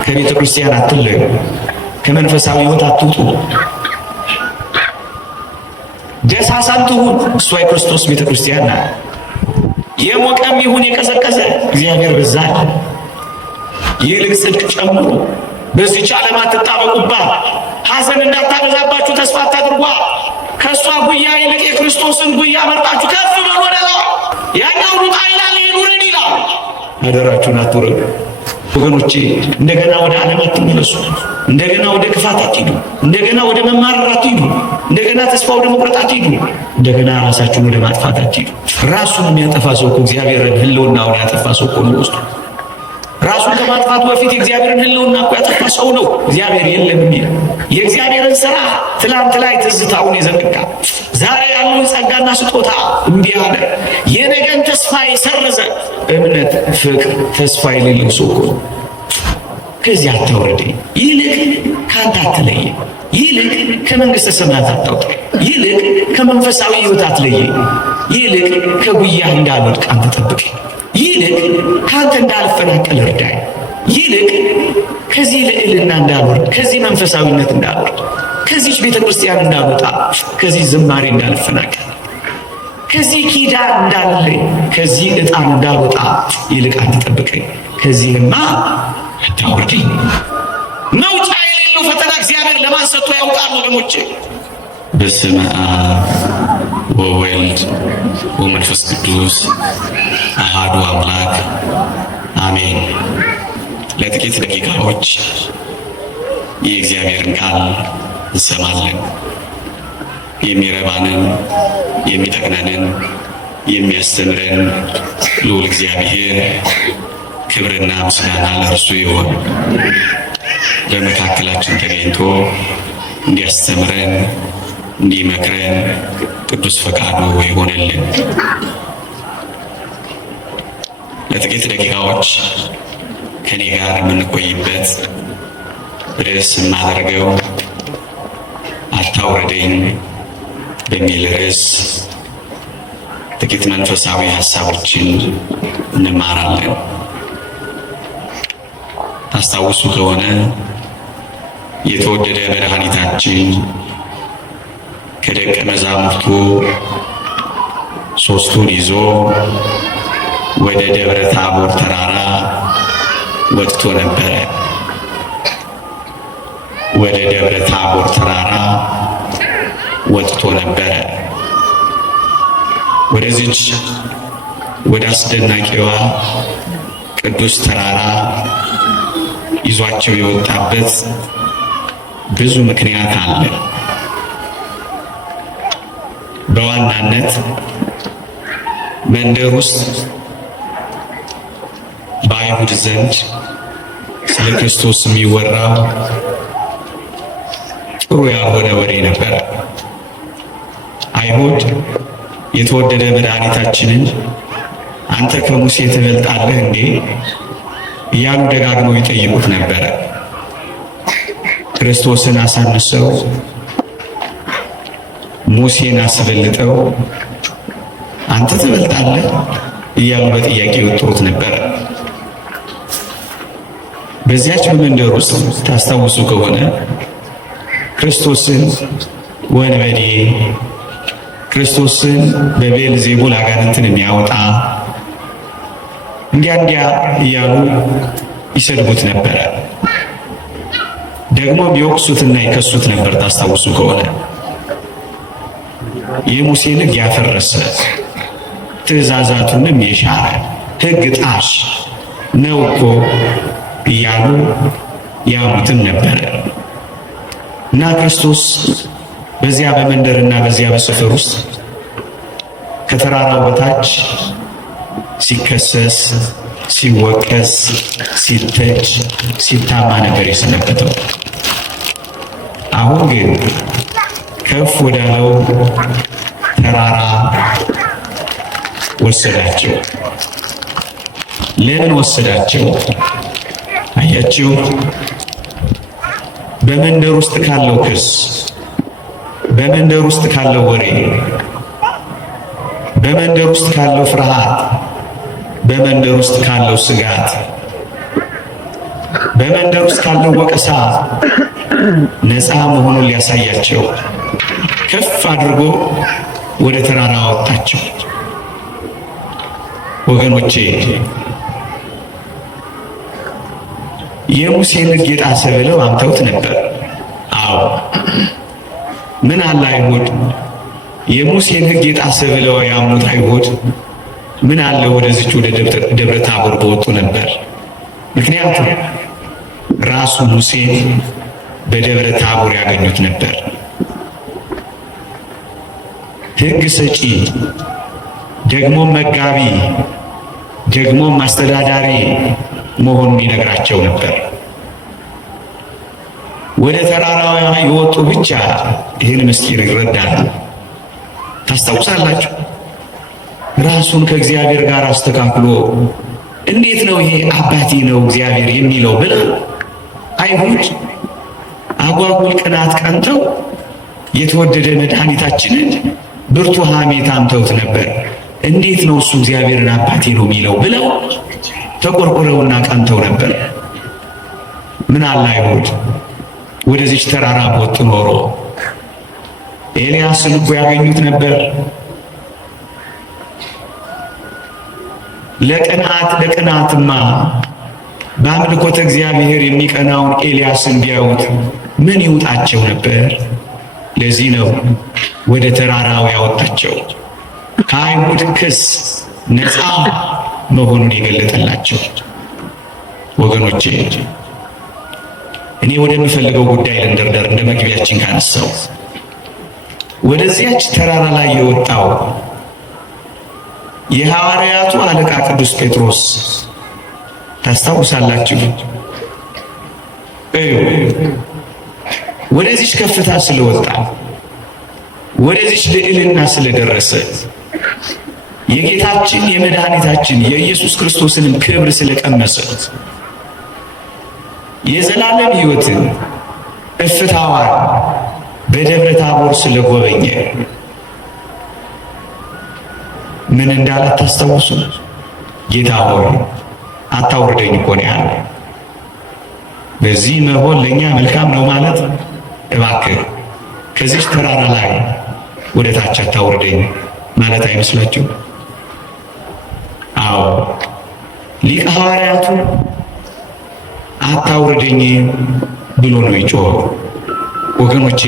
ከቤተ ክርስቲያን አትለዩ፣ ከመንፈሳዊ ሕይወት አትውጡ። ደሳሳም ትሁን እሷ የክርስቶስ ቤተ ክርስቲያን ናት። የሞቀም ይሁን የቀዘቀዘ እግዚአብሔር በዛል። ይልቅ ጽድቅ ጨምሩ። በዚህች ዓለም አትጣበቁባት። ሐዘን እንዳታበዛባችሁ ተስፋ አታድርጓ። ከእሷ ጉያ ይልቅ የክርስቶስን ጉያ መርጣችሁ ከፍ በሉ ወደ ላይ። ያኛው ሩጣ ይላል፣ ይሄን ውረድ ይላል። አደራችሁን አትውረዱ ወገኖቼ። እንደገና ወደ ዓለም አትመለሱ። እንደገና ወደ ክፋት አትሂዱ። እንደገና ወደ መማረር አትሂዱ። እንደገና ተስፋ ወደ መቁረጥ አትሂዱ። እንደገና ራሳችሁን ወደ ማጥፋት አትሂዱ። ራሱን የሚያጠፋ ሰው እኮ እግዚአብሔርን ሕልውናውን ያጠፋ ሰው እኮ ነው ውስጡ። ራሱን ከማጥፋቱ በፊት የእግዚአብሔርን ሕልውና እኮ ያጠፋ ሰው ነው። እግዚአብሔር የለም የሚል የእግዚአብሔርን ሥራ ትላንት ላይ ትዝታውን የዘነጋ ዛሬ ያለውን ጸጋና ስጦታ እምቢ አለ። የነገን ተስፋ የሰረዘ እምነት፣ ፍቅር፣ ተስፋ የሌለው ሰው እኮ ነው። ከዚህ አታውርደኝ፣ ይልቅ ከአንተ አትለየ፣ ይልቅ ከመንግሥተ ሰማያት አታውጣኝ፣ ይልቅ ከመንፈሳዊ ሕይወት አትለየ፣ ይልቅ ከጉያህ እንዳልወድቅ አንተ ጠብቀኝ፣ ይልቅ ከአንተ እንዳልፈናቀል እርዳኝ፣ ይልቅ ከዚህ ልዕልና እንዳልወርድ፣ ከዚህ መንፈሳዊነት እንዳልወርድ፣ ከዚች ቤተ ክርስቲያን እንዳልወጣ፣ ከዚህ ዝማሬ እንዳልፈናቀል፣ ከዚህ ኪዳን እንዳልለይ፣ ከዚህ ዕጣን እንዳልወጣ ይልቅ አንተ ጠብቀኝ፣ ከዚህማ አታውርደኝ። መውጫ የሌለው ፈተና እግዚአብሔር ለማን ሰጥቶ ያውቃል? ወገኖቼ በስመ አብ ወወልድ ወመንፈስ ቅዱስ አሃዱ አምላክ አሜን። ለጥቂት ደቂቃዎች የእግዚአብሔርን ቃል እንሰማለን። የሚረባንን፣ የሚጠቅመንን፣ የሚያስተምረን ልዑል እግዚአብሔር ክብርና ምስጋና ለእርሱ ይሁን። በመካከላችን ተገኝቶ እንዲያስተምረን እንዲመክረን ቅዱስ ፈቃዱ ይሆንልን። ለጥቂት ደቂቃዎች ከኔ ጋር የምንቆይበት ርዕስ የማደርገው አታውርደኝ በሚል ርዕስ ጥቂት መንፈሳዊ ሀሳቦችን እንማራለን። ታስታውሱ ከሆነ የተወደደ መድኃኒታችን ከደቀ መዛሙርቱ ሦስቱን ይዞ ወደ ደብረ ታቦር ተራራ ወጥቶ ነበረ። ወደ ደብረ ታቦር ተራራ ወጥቶ ነበረ። ወደዚች ወደ አስደናቂዋ ቅዱስ ተራራ ይዟቸው የወጣበት ብዙ ምክንያት አለ። በዋናነት መንደር ውስጥ በአይሁድ ዘንድ ስለ ክርስቶስ የሚወራው ጥሩ ያልሆነ ወሬ ነበር። አይሁድ የተወደደ መድኃኒታችንን አንተ ከሙሴ ትበልጣለህ እንዴ እያሉ ደጋግመው ይጠይቁት ነበረ። ክርስቶስን አሳንሰው ሙሴን አስበልጠው አንተ ትበልጣለህ እያሉ በጥያቄ ይወጥሩት ነበረ። በዚያች በመንደር ውስጥ ታስታውሱ ከሆነ ክርስቶስን ወንበዴ፣ ክርስቶስን በቤልዜቡል አጋንንትን የሚያወጣ እንዲያ እያሉ ይሰድቡት ነበረ። ደግሞም ይወቅሱትና ይከሱት ነበር። ታስታውሱ ከሆነ የሙሴን ሕግ ያፈረሰ ትእዛዛቱንም የሻረ ሕግ ጣሽ ነው እኮ እያሉ ያሙትም ነበረ እና ክርስቶስ በዚያ በመንደርና በዚያ በሰፈር ውስጥ ከተራራው በታች ሲከሰስ፣ ሲወቀስ፣ ሲተች፣ ሲታማ ነበር የሰነበተው። አሁን ግን ከፍ ወዳለው ተራራ ወሰዳቸው። ለምን ወሰዳቸው? አያችሁ፣ በመንደር ውስጥ ካለው ክስ፣ በመንደር ውስጥ ካለው ወሬ፣ በመንደር ውስጥ ካለው ፍርሃት፣ በመንደር ውስጥ ካለው ስጋት፣ በመንደር ውስጥ ካለው ወቀሳ ነፃ መሆኑን ሊያሳያቸው ከፍ አድርጎ ወደ ተራራ አወጣቸው። ወገኖቼ የሙሴን ሕግ የጣሰ ብለው አምተውት ነበር። አዎ ምን አለ አይሁድ የሙሴን ሕግ የጣሰ ብለው ያሙት አይሁድ ምን አለ ወደዚች ወደ ደብረ ታቦር በወጡ ነበር። ምክንያቱም ራሱ ሙሴን በደብረ ታቦር ያገኙት ነበር። ሕግ ሰጪ ደግሞ መጋቢ ደግሞ አስተዳዳሪ መሆኑን ይነግራቸው ነበር። ወደ ተራራው የወጡ ብቻ ይህን ምስጢር ይረዳሉ። ታስታውሳላችሁ? ራሱን ከእግዚአብሔር ጋር አስተካክሎ እንዴት ነው ይሄ አባቴ ነው እግዚአብሔር የሚለው ብለው አይሁድ አጓጉል ቅናት ቀንተው የተወደደ መድኃኒታችንን ብርቱ ሐሜት አምተውት ነበር። እንዴት ነው እሱ እግዚአብሔርን አባቴ ነው የሚለው ብለው ተቆርቁረውና ቀንተው ነበር። ምን አለ አይሁድ ወደዚች ተራራ በወጡ ኖሮ ኤልያስን እኮ ያገኙት ነበር። ለቅናትማ በአምልኮተ እግዚአብሔር የሚቀናውን ኤልያስን ቢያዩት ምን ይውጣቸው ነበር? ለዚህ ነው ወደ ተራራው ያወጣቸው፣ ከአይሁድ ክስ ነፃ መሆኑን የገለጠላቸው። ወገኖቼ እኔ ወደምፈልገው ጉዳይ ልንደርደር። እንደ መግቢያችን ካነሳው ወደዚያች ተራራ ላይ የወጣው የሐዋርያቱ አለቃ ቅዱስ ጴጥሮስ ታስታውሳላችሁ? ወደዚች ከፍታ ስለወጣ ወደዚች ልዕልና ስለደረሰ የጌታችን የመድኃኒታችን የኢየሱስ ክርስቶስንም ክብር ስለቀመሰ የዘላለም ሕይወትን እፍታዋን በደብረ ታቦር ስለጎበኘ ምን እንዳለ ታስታውሱ? ጌታ ሆይ አታውርደኝ እኮ ነው ያለው። በዚህ መሆን ለእኛ መልካም ነው ማለት እባክህ ከዚህ ተራራ ላይ ወደ ታች አታውርደኝ ማለት አይመስላችሁ? አዎ ሊቀ ሐዋርያቱ አታውርደኝ ብሎ ነው ይጮህ። ወገኖቼ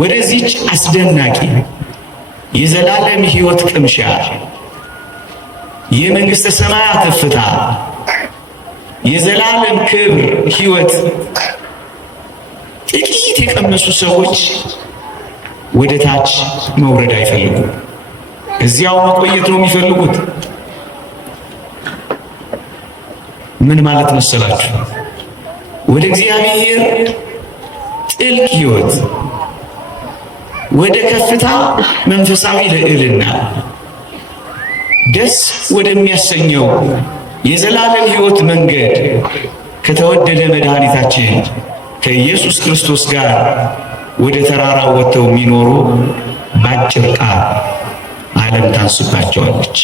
ወደዚች አስደናቂ የዘላለም ሕይወት ቅምሻ የመንግሥተ ሰማያት እፍታ የዘላለም ክብር ሕይወት ጥቂት የቀመሱ ሰዎች ወደ ታች መውረድ አይፈልጉም። እዚያው መቆየት ነው የሚፈልጉት። ምን ማለት መሰላችሁ? ወደ እግዚአብሔር ጥልቅ ሕይወት ወደ ከፍታ መንፈሳዊ ልዕልና ደስ ወደሚያሰኘው የዘላለም ሕይወት መንገድ ከተወደደ መድኃኒታችን ከኢየሱስ ክርስቶስ ጋር ወደ ተራራው ወጥተው የሚኖሩ ባጭር ቃል ዓለም ታንስባቸዋለች።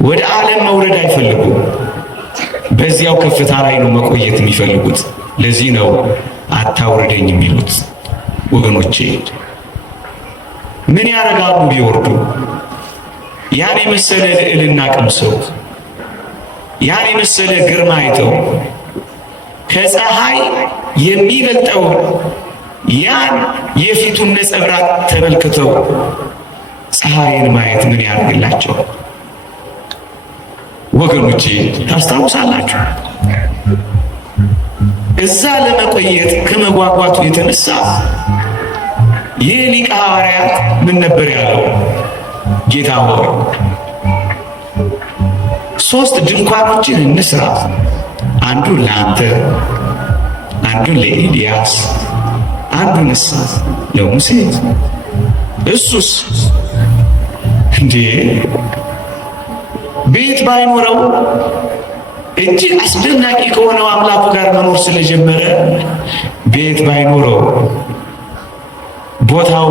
ወደ ዓለም መውረድ አይፈልጉም። በዚያው ከፍታ ላይ ነው መቆየት የሚፈልጉት። ለዚህ ነው አታውርደኝ የሚሉት። ወገኖቼ ምን ያደርጋሉ ቢወርዱ? ያን የመሰለ ልዕልና ቀምሰው ያን የመሰለ ግርማ አይተው ከፀሐይ የሚበልጠው ያን የፊቱን ነጸብራቅ ተመልክተው ፀሐይን ማየት ምን ያደርግላቸው? ወገኖቼ ታስታውሳላችሁ? እዛ ለመቆየት ከመጓጓቱ የተነሳ ይህ ሊቀ ሐዋርያት ምን ነበር ያለው? ጌታ ሆይ 3 ድንኳኖችን እንስራ፣ አንዱን ለአንተ፣ አንዱን ለኤልያስ፣ አንዱንስ ለሙሴ። እሱስ እንዴ ቤት ባይኖረው እጅግ አስደናቂ ከሆነው አምላኩ ጋር መኖር ስለጀመረ ቤት ባይኖረው ቦታው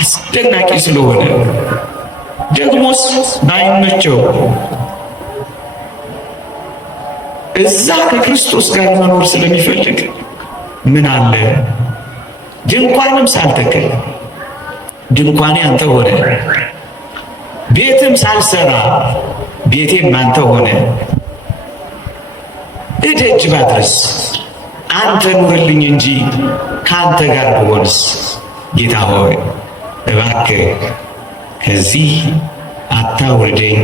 አስደናቂ ስለሆነ ደግሞስ ባይመቸው እዛ ከክርስቶስ ጋር መኖር ስለሚፈልግ ምን አለ ድንኳንም ሳልተክል ድንኳኔ አንተ ሆነ፣ ቤትም ሳልሰራ ቤቴም አንተ ሆነ፣ እደጅ ባድረስ አንተ ኑርልኝ እንጂ ከአንተ ጋር ብሆንስ ጌታ ሆይ እባክህ ከዚህ አታውርደኝ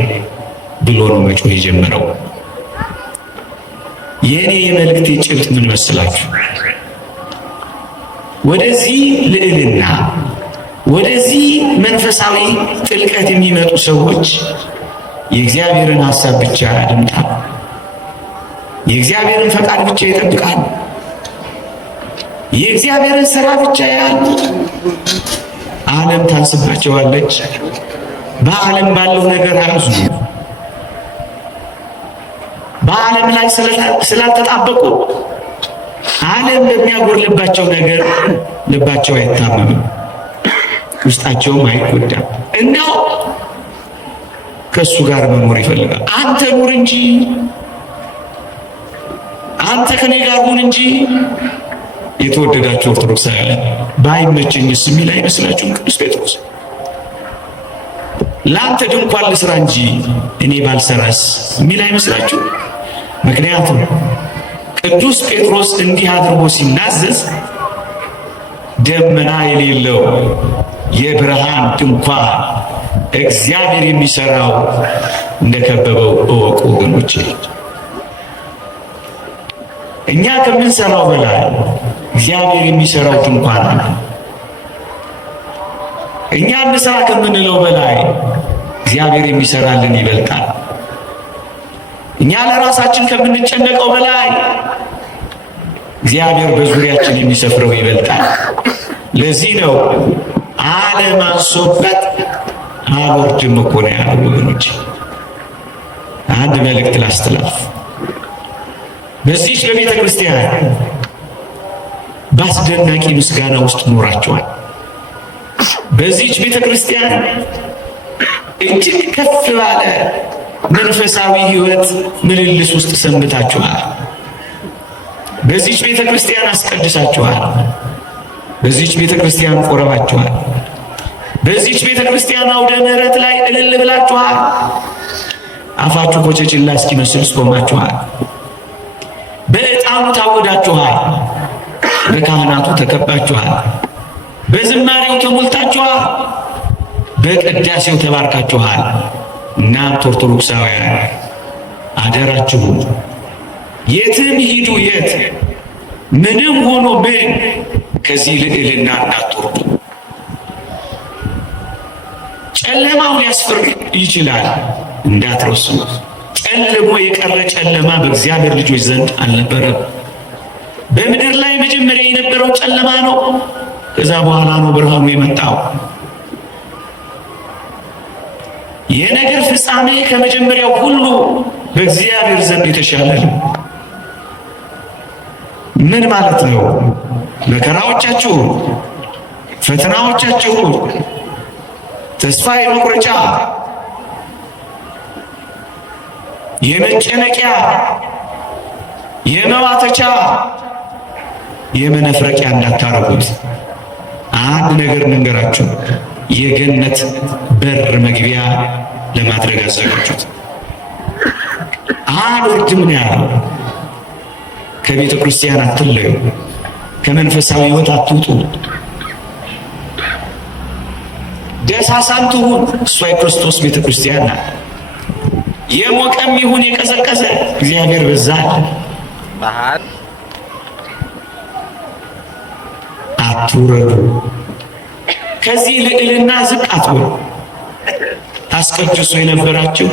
ብሎ ነው መጮህ የጀመረው። የእኔ የመልእክቴ ጭብጥ ምን መስላችሁ? ወደዚህ ልዕልና ወደዚህ መንፈሳዊ ጥልቀት የሚመጡ ሰዎች የእግዚአብሔርን ሐሳብ ብቻ ያደምጣሉ፣ የእግዚአብሔርን ፈቃድ ብቻ ይጠብቃሉ፣ የእግዚአብሔርን ሥራ ብቻ ያያሉ። ዓለም ታንስባቸዋለች። በዓለም ባለው ነገር አያዙ። በዓለም ላይ ስላልተጣበቁ ዓለም በሚያጎርልባቸው ነገር ልባቸው አይታመምም፣ ውስጣቸውም አይጎዳም። እንደው ከእሱ ጋር መኖር ይፈልጋል። አንተ ኑር እንጂ አንተ ከኔ ጋር ሁን እንጂ። የተወደዳችሁ ኦርቶዶክሳውያን ባይመቸኝስ የሚል አይመስላችሁም? ቅዱስ ጴጥሮስ ለአንተ ድንኳን ልስራ እንጂ እኔ ባልሰራስ የሚል አይመስላችሁ? ምክንያቱም ቅዱስ ጴጥሮስ እንዲህ አድርጎ ሲናዘዝ ደመና የሌለው የብርሃን ድንኳን እግዚአብሔር የሚሰራው እንደከበበው እወቁ ወገኖቼ። እኛ ከምንሰራው በላይ እግዚአብሔር የሚሰራው ድንኳን አለ። እኛ እንስራ ከምንለው በላይ እግዚአብሔር የሚሰራልን ይበልጣል። እኛ ለራሳችን ከምንጨነቀው በላይ እግዚአብሔር በዙሪያችን የሚሰፍረው ይበልጣል። ለዚህ ነው ዓለም አንሶበት አልወርድም እኮ ነው ያለው። ወገኖች አንድ መልእክት ላስተላልፍ። በዚህ በቤተ ክርስቲያን በአስደናቂ ምስጋና ውስጥ ኖራችኋል። በዚህች ቤተ ክርስቲያን እጅግ ከፍ ባለ መንፈሳዊ ሕይወት ምልልስ ውስጥ ሰንብታችኋል። በዚህች ቤተ ክርስቲያን አስቀድሳችኋል። በዚህች ቤተ ክርስቲያን ቆረባችኋል። በዚህች ቤተ ክርስቲያን አውደ ምሕረት ላይ እልል ብላችኋል። አፋችሁ ኮቸችላ እስኪመስል ጾማችኋል። በዕጣኑ ታውዳችኋል። በካህናቱ ተከባችኋል። በዝማሬው ተሞልታችኋል። በቅዳሴው ተባርካችኋል። እናንተ ኦርቶዶክሳውያን አደራችሁ የትም ሂዱ፣ የት ምንም ሆኖ ምን ከዚህ ልዕልና እንዳትወርዱ። ጨለማው ሊያስፈር ይችላል፣ እንዳትረሱ። ጨልሞ የቀረ ጨለማ በእግዚአብሔር ልጆች ዘንድ አልነበረም። በምድር ላይ መጀመሪያ የነበረው ጨለማ ነው። ከዛ በኋላ ነው ብርሃኑ የመጣው። የነገር ፍጻሜ ከመጀመሪያው ሁሉ በእግዚአብሔር ዘንድ የተሻለ ነው። ምን ማለት ነው? መከራዎቻችሁ፣ ፈተናዎቻችሁ፣ ተስፋ የመቁረጫ የመጨነቂያ የመዋተቻ የመነፍረቂያ እንዳታረጉት አንድ ነገር ልንገራችሁ። የገነት በር መግቢያ ለማድረግ አዘጋጁት። አልወርድም ነው ያለው። ከቤተ ክርስቲያን አትለዩ፣ ከመንፈሳዊ ሕይወት አትውጡ። ደሳሳም ትሁን እሷ የክርስቶስ ቤተ ክርስቲያን ናት። የሞቀም ይሁን የቀዘቀዘ እግዚአብሔር በዛ አለ። አትውረዱ። ከዚህ ልዕልና ዝቅ አትበሉ። ታስቀድሱ የነበራችሁ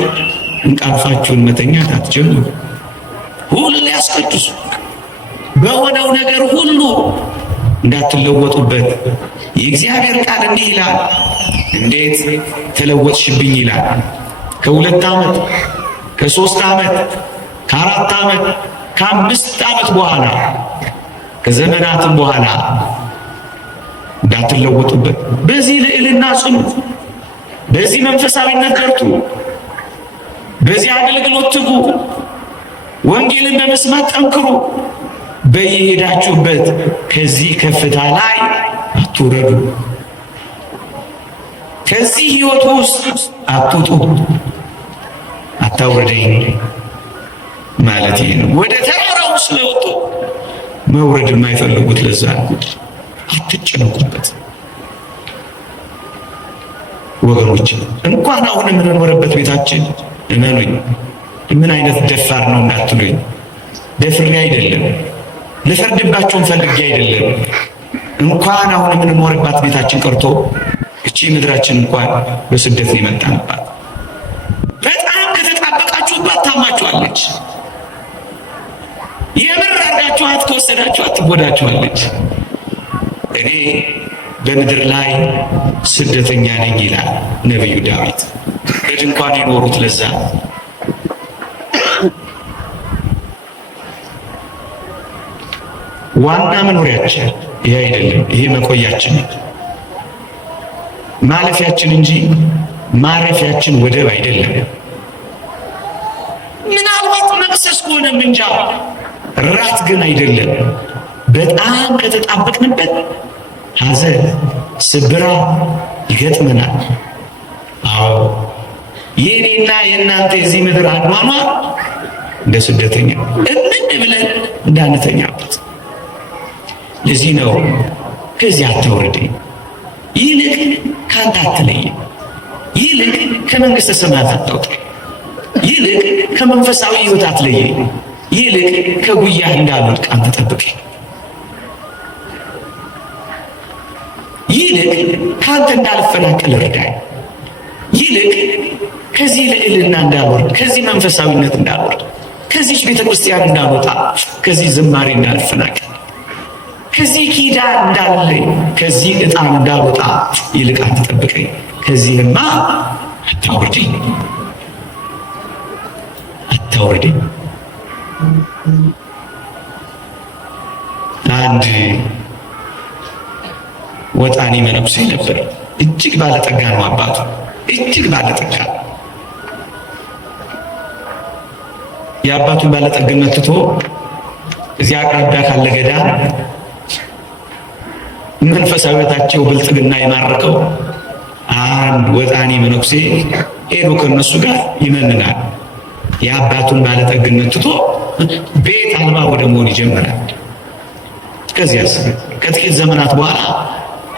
እንቅልፋችሁን መተኛት አትጀምሩ። ሁሌ አስቀድሱ። በሆነው ነገር ሁሉ እንዳትለወጡበት። የእግዚአብሔር ቃል እንዲህ ይላል። እንዴት ተለወጥሽብኝ ይላል። ከ2 ዓመት ከ3 ዓመት ከ4 ዓመት ከ5 ዓመት በኋላ ከዘመናትም በኋላ እንዳትለወጡበት። በዚህ ልዕልና ጽኑ። በዚህ መንፈሳዊነት በርቱ። በዚህ አገልግሎት ትጉ። ወንጌልን በመስማት ጠንክሩ። በየሄዳችሁበት ከዚህ ከፍታ ላይ አትውረዱ። ከዚህ ሕይወት ውስጥ አትውጡ። አታውርደኝ ማለት ይሄ ነው። ወደ ተራራው ስለወጡ መውረድ የማይፈልጉት ለዛ ነው። አትጨነቁበት ወገኖች። እንኳን አሁን የምንኖርበት ቤታችን እመኑኝ፣ ምን አይነት ደፋር ነው እንዳትሉኝ፣ ደፍሬ አይደለም፣ ልፈርድባቸውን ፈልጌ አይደለም። እንኳን አሁን የምንኖርባት ቤታችን ቀርቶ እቺ ምድራችን እንኳን በስደት ነው የመጣንባት። በጣም ከተጣበቃችሁባት ታማችኋለች። የምር አድርጋችኋት ከወሰዳችኋት ትጎዳችኋለች። እኔ በምድር ላይ ስደተኛ ነኝ ይላል ነቢዩ ዳዊት። በድንኳን የኖሩት ለዛ ዋና መኖሪያችን ይሄ አይደለም። ይሄ መቆያችን ማለፊያችን እንጂ ማረፊያችን ወደብ አይደለም። ምናልባት መቅሰስ ከሆነ ምንጃ ራት ግን አይደለም። በጣም ከተጣበቅንበት ሐዘን፣ ስብራ ይገጥመናል። አዎ የኔና የእናንተ የዚህ ምድር አኗኗር እንደ ስደተኛ እምን ብለን እንዳንተኛበት። ለዚህ ነው ከዚህ አታውርደኝ፣ ይልቅ ካንተ አትለይ፣ ይልቅ ከመንግሥተ ሰማያት አታውጣኝ፣ ይልቅ ከመንፈሳዊ ሕይወት አትለይ፣ ይልቅ ከጉያህ እንዳልወድቅ አንተ ጠብቀኝ፣ ይልቅ ካንተ እንዳልፈናቀል እርዳኝ፣ ይልቅ ከዚህ ልዕልና እንዳልወርድ፣ ከዚህ መንፈሳዊነት እንዳልወርድ፣ ከዚህ ቤተ ክርስቲያን እንዳልወጣ፣ ከዚህ ዝማሬ እንዳልፈናቀል፣ ከዚህ ኪዳን እንዳለኝ፣ ከዚህ ዕጣን እንዳልወጣ ይልቅ አንተ ጠብቀኝ፣ ከዚህማ አታውርደኝ አታውርደኝ። አንድ ወጣኔ መነኩሴ ነበር። እጅግ ባለጠጋ ነው አባቱ፣ እጅግ ባለጠጋ። የአባቱን ባለጠግነት ትቶ እዚያ አቅራቢያ ካለ ገዳም መንፈሳዊታቸው ብልጽግና የማረከው አንድ ወጣኔ መነኩሴ ሄዶ ከነሱ ጋር ይመንናል። የአባቱን ባለጠግነት ትቶ ቤት አልባ ወደ መሆን ይጀምራል። ከዚያስ ከጥቂት ዘመናት በኋላ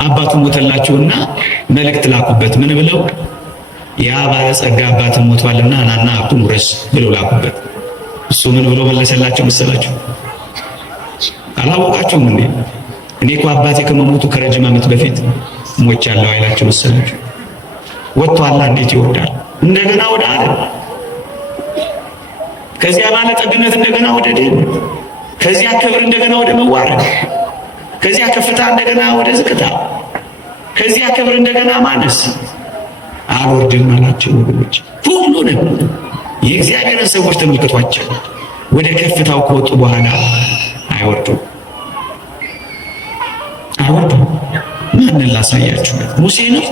አባቱ ሞተላቸውና መልእክት ላኩበት። ምን ብለው? ያ ባለጸጋ አባትን ሞቷልና ናና ሀብቱን ውረስ ብለው ላኩበት። እሱ ምን ብሎ መለሰላቸው መሰላችሁ? አላወቃችሁም እንዴ? እኔ እኮ አባቴ ከመሞቱ ከረጅም ዓመት በፊት ሞቻለሁ አይላቸው መሰላችሁ? ወጥቷላ እንዴት ይወርዳል? እንደገና ወደ ዓለም፣ ከዚያ ባለጠግነት እንደገና ወደ ድህነት፣ ከዚያ ክብር እንደገና ወደ መዋረድ፣ ከዚያ ከፍታ እንደገና ወደ ዝቅታ፣ ከዚያ ክብር እንደገና ማነስ። አልወርድም አላቸው ወገኖች። ሁሉንም የእግዚአብሔርን ሰዎች ተመልክቷቸው ወደ ከፍታው ከወጡ በኋላ አይወርዱም አይወርዱም። ማንን ላሳያችሁ? ሙሴ ነው።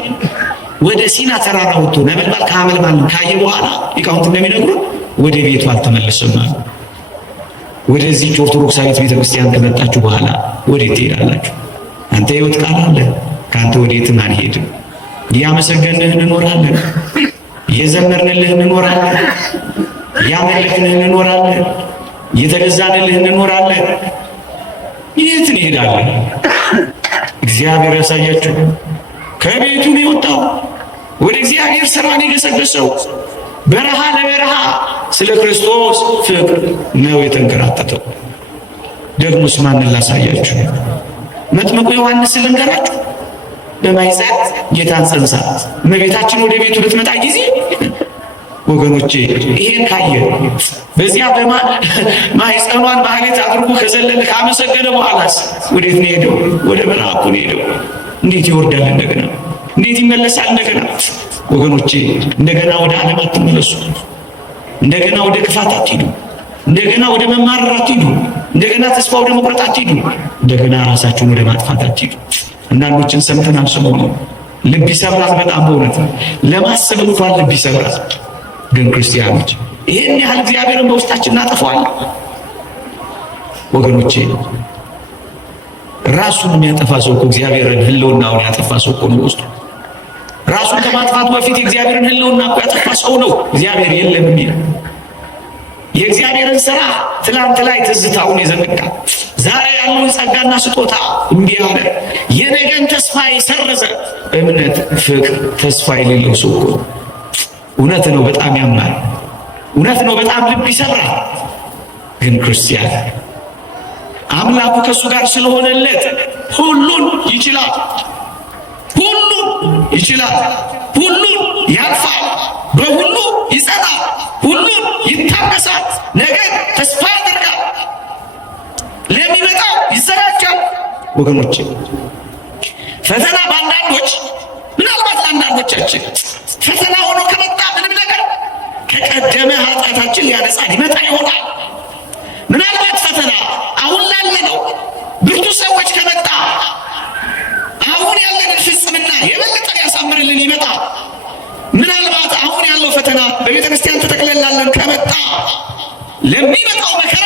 ወደ ሲና ተራራ ወጥቶ ነበልባል ከሐመልማል ካየ በኋላ ሊቃውንት እንደሚነግሩ ወደ ቤቱ አልተመለሰም አሉ። ወደዚህ ኦርቶዶክሳዊት ቤተክርስቲያን ከመጣችሁ በኋላ ወዴት ትሄዳላችሁ? አንተ ሕይወት ቃል አለ፣ ከአንተ ወዴትም አንሄድም። እያመሰገንህ እንኖራለን፣ እየዘመርንልህ እንኖራለን፣ እያመለክንህ እንኖራለን፣ እየተገዛንልህ እንኖራለን። የት እንሄዳለን? እግዚአብሔር ያሳያችሁ። ከቤቱ ነው የወጣው፣ ወደ እግዚአብሔር ስራ ነው የገሰገሰው። በረሃ ለበረሃ ስለ ክርስቶስ ፍቅር ነው የተንከራተተው። ደግሞስ ማንን ላሳያችሁ? መጥምቁ ዮሐንስን ልንገራችሁ። በማኅፀን ጌታን ጸንሳ እመቤታችን ወደ ቤቱ ልትመጣ ጊዜ ወገኖቼ ይሄን ካየ በዚያ ማኅፀኗን ማህሌት አድርጎ ከዘለለ ካመሰገነ በኋላስ ወዴት ነው ሄደው? ወደ በረሃ እኮ ነው ሄደው። እንዴት ይወርዳል እንደገና? እንዴት ይመለሳል እንደገና? ወገኖቼ እንደገና ወደ ዓለም አትመለሱ። እንደገና ወደ ክፋት አትሂዱ። እንደገና ወደ መማረር አትሂዱ። እንደገና ተስፋ ወደ መቁረጥ አትሂዱ። እንደገና ራሳችሁን ወደ ማጥፋት አትሂዱ። አንዳንዶችን ሰምተናል። ሰሞኑን ልብ ይሰብራል። በጣም በእውነት ለማሰብ እንኳን ልብ ይሰብራል። ግን ክርስቲያኖች ይህን ያህል እግዚአብሔርን በውስጣችን እናጠፋዋለን ወገኖቼ። ራሱን የሚያጠፋ ሰው እኮ እግዚአብሔርን ህልውናውን ያጠፋ ሰው እኮ ነው ውስጡ። ራሱን ከማጥፋቱ በፊት የእግዚአብሔርን ህልውና እኮ ያጠፋ ሰው ነው እግዚአብሔር የለም የሚል። የእግዚአብሔርን ስራ ትላንት ላይ ትዝታውን የዘነጋ ዛሬ ያለውን ጸጋና ስጦታ እምቢ ያለ የነገን ተስፋ የሰረዘ እምነት፣ ፍቅር፣ ተስፋ የሌለው ሰው እኮ እውነት ነው በጣም ያምናል፣ እውነት ነው በጣም ልብ ይሰብራል። ግን ክርስቲያን አምላኩ ከእሱ ጋር ስለሆነለት ሁሉን ይችላል፣ ሁሉን ይችላል፣ ሁሉን ያልፋል፣ በሁሉ ይጸናል፣ ሁሉን ይታገሳል፣ ነገር ተስፋ ያደርጋል፣ ለሚመጣው ይዘጋጃል። ወገኖቼ ፈተና በአንዳንዶች ምናልባት ለአንዳንዶቻችን ፈተና ሆኖ ከመጣ ምንም ነገር ከቀደመ ኃጢአታችን ሊያነጻ ሊመጣ ይሆናል። ምናልባት ፈተና አሁን ላለነው ብርቱ ሰዎች ከመጣ አሁን ያለንን ፍጽምና የበለጠ ሊያሳምርልን ይመጣል። ምናልባት አሁን ያለው ፈተና በቤተ ክርስቲያን ተጠቅለላለን ከመጣ ለሚመጣው መከራ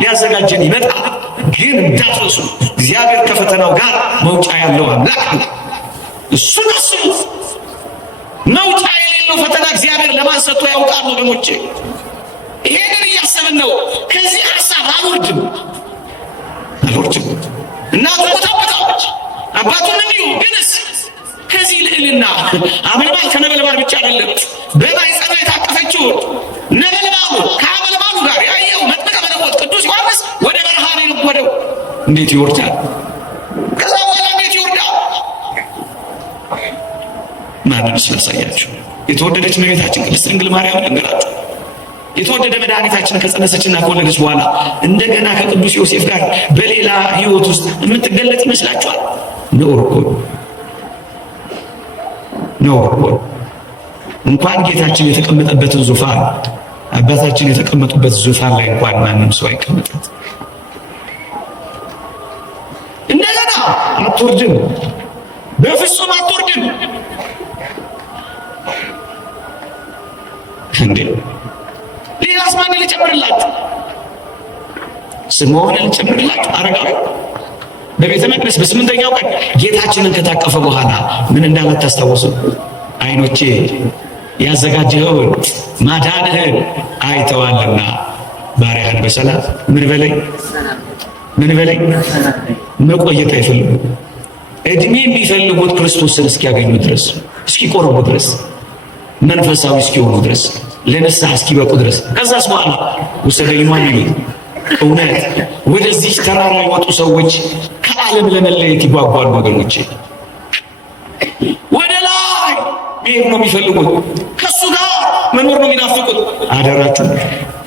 ሊያዘጋጀን ይመጣል። ግን እንዳትረሱ እግዚአብሔር ከፈተናው ጋር መውጫ ያለው አምላክ ነው። እሱን አስቡ። መውጫ የሌለው ፈተና እግዚአብሔር ለማን ሰጥቶ ያውቃል? ወገኖቼ ይሄንን እያሰብን ነው። ከዚህ ሀሳብ አልወርድም። እናቱ ሞታበታለች፣ አባቱን እንዲሁ። ግንስ ከዚህ ልዕልና አመልባል ከነበልባል ብቻ አይደለም፣ በማኅፀኗ የታቀፈችውን ነበልባሉ ከአመልባሉ ጋር ያየው መጥምቀ መለኮት ቅዱስ ዮሐንስ ወደ በረሃ ነው የነጎደው። እንዴት ይወርዳል? ከዛ በኋላ እንዴት ይወርዳል? ማንም ስላሳያችሁ የተወደደች እመቤታችን ቅድስት ድንግል ማርያም ልንገራችሁ። የተወደደ መድኃኒታችን ከጸነሰችና ከወለደች በኋላ እንደገና ከቅዱስ ዮሴፍ ጋር በሌላ ሕይወት ውስጥ የምትገለጥ ይመስላችኋል? ነውር እኮ ነውር እኮ። እንኳን ጌታችን የተቀመጠበትን ዙፋን አባታችን የተቀመጡበት ዙፋን ላይ እንኳን ማንም ሰው አይቀመጣት። እንደገና አትወርድም፣ በፍጹም አትወርድም። እንዴ ሌላስ ማን ልጨምርላችሁ? ስምዖንን ልጨምርላችሁ። አረጋዊ በቤተ መቅደስ በስምንተኛው ቀን ጌታችንን ከታቀፈ በኋላ ምን እንዳለት ታስታውሱ? ዓይኖቼ ያዘጋጀኸውን ማዳንህን አይተዋልና ባሪያህን በሰላም ምን በለኝ ምን በለኝ። መቆየት አይፈልጉ። እድሜ የሚፈልጉት ክርስቶስን እስኪያገኙ ድረስ፣ እስኪቆርቡ ድረስ፣ መንፈሳዊ እስኪሆኑ ድረስ፣ ለንስሐ እስኪበቁ ድረስ። ከዛስ በኋላ ውሰደኝ ማን ይሉት? እውነት ወደዚህ ተራራ የወጡ ሰዎች ከዓለም ለመለየት ይጓጓሉ ወገኖቼ። ወደ ላይ መሄድ ነው የሚፈልጉት፣ ከሱ ጋር መኖር ነው የሚናፍቁት። አደራችሁ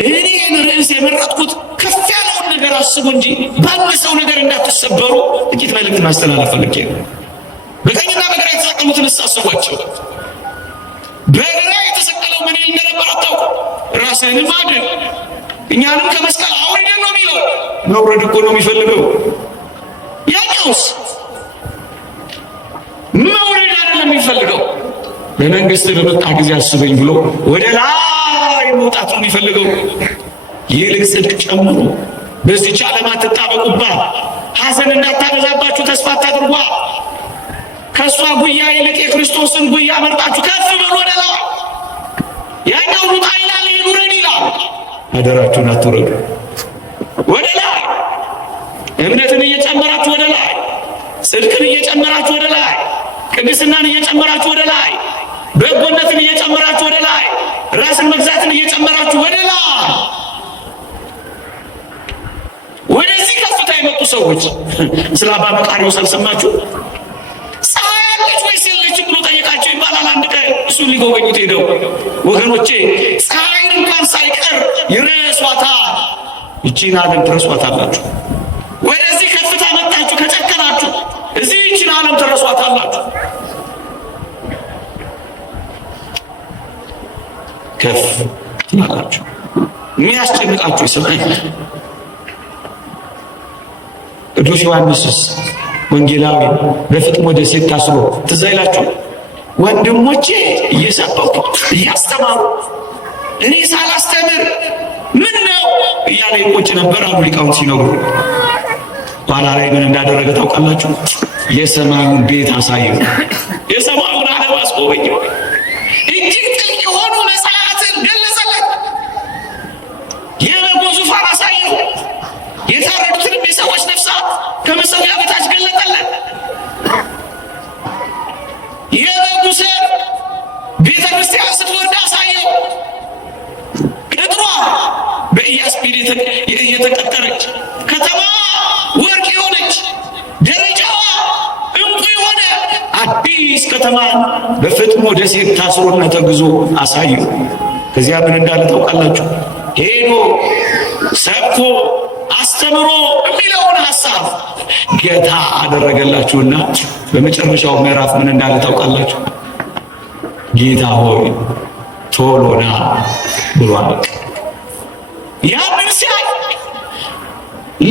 እኔን ርዕስ የመረጥኩት ከፍ ያለውን ነገር አስቡ እንጂ ባነሰው ነገር እንዳትሰበሩ ጥቂት መልእክት ማስተላለፍ ፈልጌ ነው። በቀኝና በግራ የተሰቀሉትን አስቧቸው። በግራ የተሰቀለው ምን ይል እንደነበር አታውቁ? ራስህንም አድን እኛንም ከመስቀል አውርደን ነው የሚለው። መውረድ እኮ ነው የሚፈልገው። ያኛውስ መውረድ አይደለም የሚፈልገው። በመንግስት በመጣ ጊዜ አስበኝ ብሎ ወደ ላይ መውጣት ነው የሚፈልገው። ይልቅ ጽድቅ ጨምሩ፣ በዚህች ዓለም አትጣበቁባት፣ ሐዘን እንዳታበዛባችሁ ተስፋ አታድርጓ። ከእሷ ጉያ ይልቅ የክርስቶስን ጉያ መርጣችሁ ከፍ በሉ ወደ ላይ። ያኛው ሩጣ ይላል፣ ይሄ ውረድ ይላል። አደራችሁን አትውረዱ። ወደ ላይ እምነትን እየጨመራችሁ ወደ ላይ፣ ጽድቅን እየጨመራችሁ ወደ ላይ፣ ቅድስናን እየጨመራችሁ ወደ ላይ፣ በጎነትን እየጨመራችሁ ወደ ላይ፣ ራስን መግዛትን እየጨመራችሁ ወደ ላይ። ወደዚህ ከፍታ የመጡ ሰዎች ስለ አባ መቃርዮስ አልሰማችሁ? ፀሐይ አለች ወይስ የለችም ብሎ ጠየቃቸው ይባላል። አንድ ቀን እሱን ሊጎበኙት ሄደው ወገኖቼ ፀሐይን እንኳን ሳይቀር ይረሷታል። ይቺን ዓለም ትረሷታላችሁ። ወደዚህ ከፍታ መጣችሁ ከጨከናችሁ፣ እዚህ ይቺን ዓለም ትረሷታላችሁ። ከፍ ትላላችሁ። የሚያስጨንቃችሁ ይሰማኝ። ቅዱስ ዮሐንስስ ወንጌላዊ በፍጥሞ ደሴት ታስሮ ትዝ ይላችሁ? ወንድሞቼ እየሰበኩ እያስተማሩ እኔ ሳላስተምር ምን ነው እያለ ይቆጭ ነበር አሉ ሊቃውንት ሲነግሩ። ኋላ ላይ ምን እንዳደረገ ታውቃላችሁ? የሰማዩን ቤት አሳየው። የሰማዩን ዓለም አስጎበኘው። እጅግ ጥልቅ የሆኑ መጽሐፍትን ገለጸለት። የበጉን ዙፋን አሳየው። የታረዱትንም የሰዎች ነፍሳት ከመሠዊያ በታች ገለጠለት። የበጉ ሰርግ ቤተ ክርስቲያን ስትወርድ አሳየው። ቅጥሯ በኢያስጲድ የተቀጠረች ከተማ ወርቅ የሆነች ደረጃዋ እንቁ የሆነ አዲስ ከተማ በፍጥሞ ደሴት ታስሮና ተግዞ አሳየው። ከዚያ ምን እንዳለ ታውቃላችሁ? ሄዶ ሰብኮ አስተምሮ የሚለውን ሐሳብ ጌታ አደረገላችሁና በመጨረሻው ምዕራፍ ምን እንዳለ ታውቃላችሁ? ጌታ ሆይ ቶሎና ብሏል። ያንን ሲያይ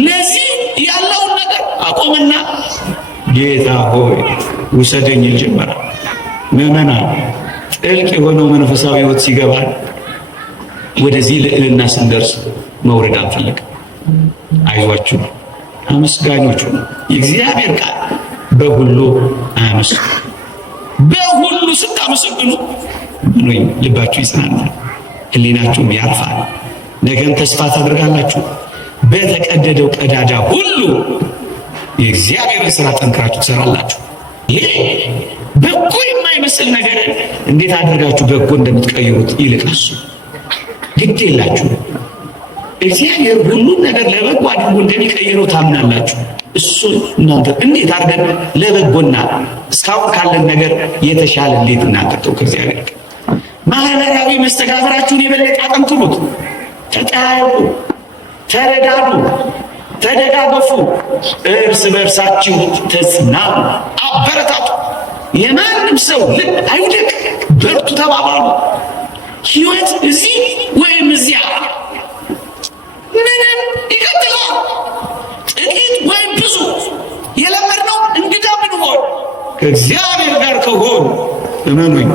ለዚህ ያለውን ነገር አቆምና ጌታ ሆይ ውሰደኝ ይጀምራል። ምዕመናን ጥልቅ የሆነው መንፈሳዊ ሕይወት ሲገባል ወደዚህ ልዕልና ስንደርስ መውረድ አንፈልግም። አይዟችሁ አመስጋኞቹ የእግዚአብሔር ቃል በሁሉ አያመስግኑ። በሁሉ ስታመሰግኑ ምንም ልባችሁ ይጽናናል፣ ሕሊናችሁም ያርፋል። ነገን ተስፋ ታደርጋላችሁ። በተቀደደው ቀዳዳ ሁሉ የእግዚአብሔርን ሥራ ጠንክራችሁ ትሰራላችሁ። ይሄ በጎ የማይመስል ነገር እንዴት አድርጋችሁ በጎ እንደምትቀይሩት ይልቃሱ ግድ የላችሁ። እግዚአብሔር ሁሉን ነገር ለበጎ አድርጎ እንደሚቀይረው ታምናላችሁ። እሱ እናንተ እንዴት አድርገን ለበጎና እስካሁን ካለን ነገር የተሻለ እንዴት እናደርገው? ከእግዚአብሔር ጋር ማህበራዊ መስተጋብራችሁን የበለጠ አጠንክሩት። ተጠያየቁ፣ ተረዳዱ፣ ተደጋገፉ፣ እርስ በርሳችሁ ተጽናኑ፣ አበረታቱ። የማንም ሰው ልብ አይውደቅ፣ በርቱ ተባባሉ። ሕይወት እዚህ ወይም እዚያ ምንም ይቀጥላል። ጥቂት ወይም ብዙ የለመድነው እንግዳ ብንሆን ከእግዚአብሔር ጋር ከሆን እመኑኝ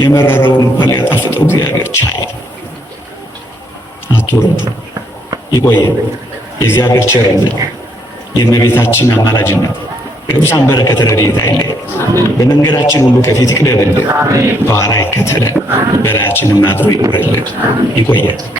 የመረረውን እንኳን ሊያጣፍጠው እግዚአብሔር ቻይ። አትወርዱ። ይቆየን። የእግዚአብሔር ቸርነት የእመቤታችን አማላጅነት ቅዱሳን በረከተ ረድኤት አይለየን። በመንገዳችን ሁሉ ከፊት ይቅደምልን፣ በኋላ ይከተለን፣ በላያችንም አድሮ ይኑርልን። ይቆየን።